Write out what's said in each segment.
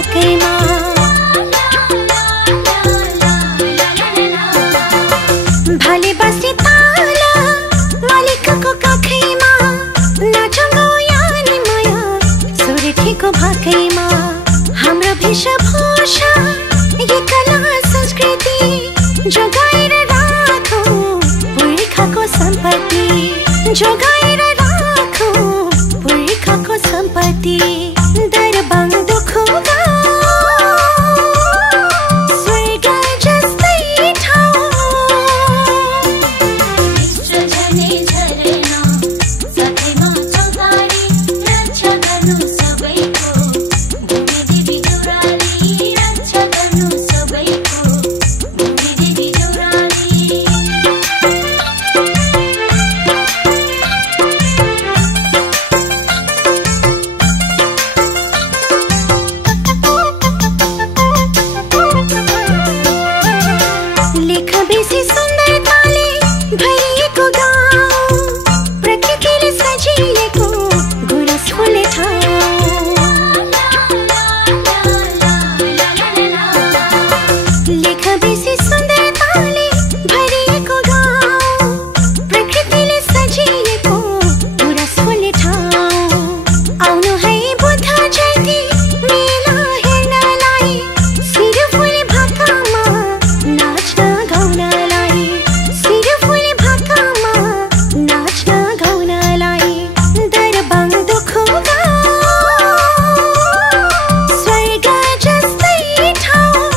भाकैमा। भाले बस्ने ताला मालिकको काखैमा, नाचौँ यानी माया सुर्खेको भाकैमा। हाम्रो वेशभूषा ये कला संस्कृति जोगाएर राखौँ पुर्खाको सम्पत्ति, जोगाएर राखौँ पुर्खाको सम्पत्ति। दरबाङ दुखुगा स्वर्ग जस्तै ठाउँ, विश्व झर्ने झरना सबैमा चौतारी, रक्षा गर्नु सबैको भूमि देवी देउराली, रक्षा गर्नु सबैको भूमि देवी देउराली। लेख बेसी सुन्दरताले भरिएको गाउँ, प्रकृतिले सजिएको गुरसफुले ठाउँ। लेख बेसी सुन्दरताले भरिएको गाउँ, प्रकृतिले सजिएको गुरसफुले ठाउँ। आउनु है बुद्ध जयन्ती मेला हेर्नलाई, सिरुफुले भाकामा नाच्न गाउनलाई, सिरुफुले भाकामा नाच्न गाउनलाई। दरबाङ दुखुगा स्वर्ग जस्तै ठाउँ,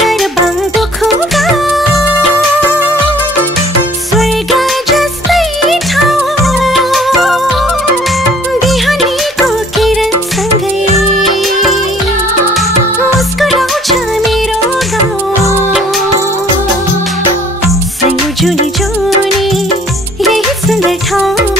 दरबाङ दुखुगा स्वर्ग जस्तै ठाउँ। बिहानीको किरणसँगै मुस्कुराउँछ मेरो गाउँ, सयौँ जुनी जुनी यही सुन्दर ठाउँ।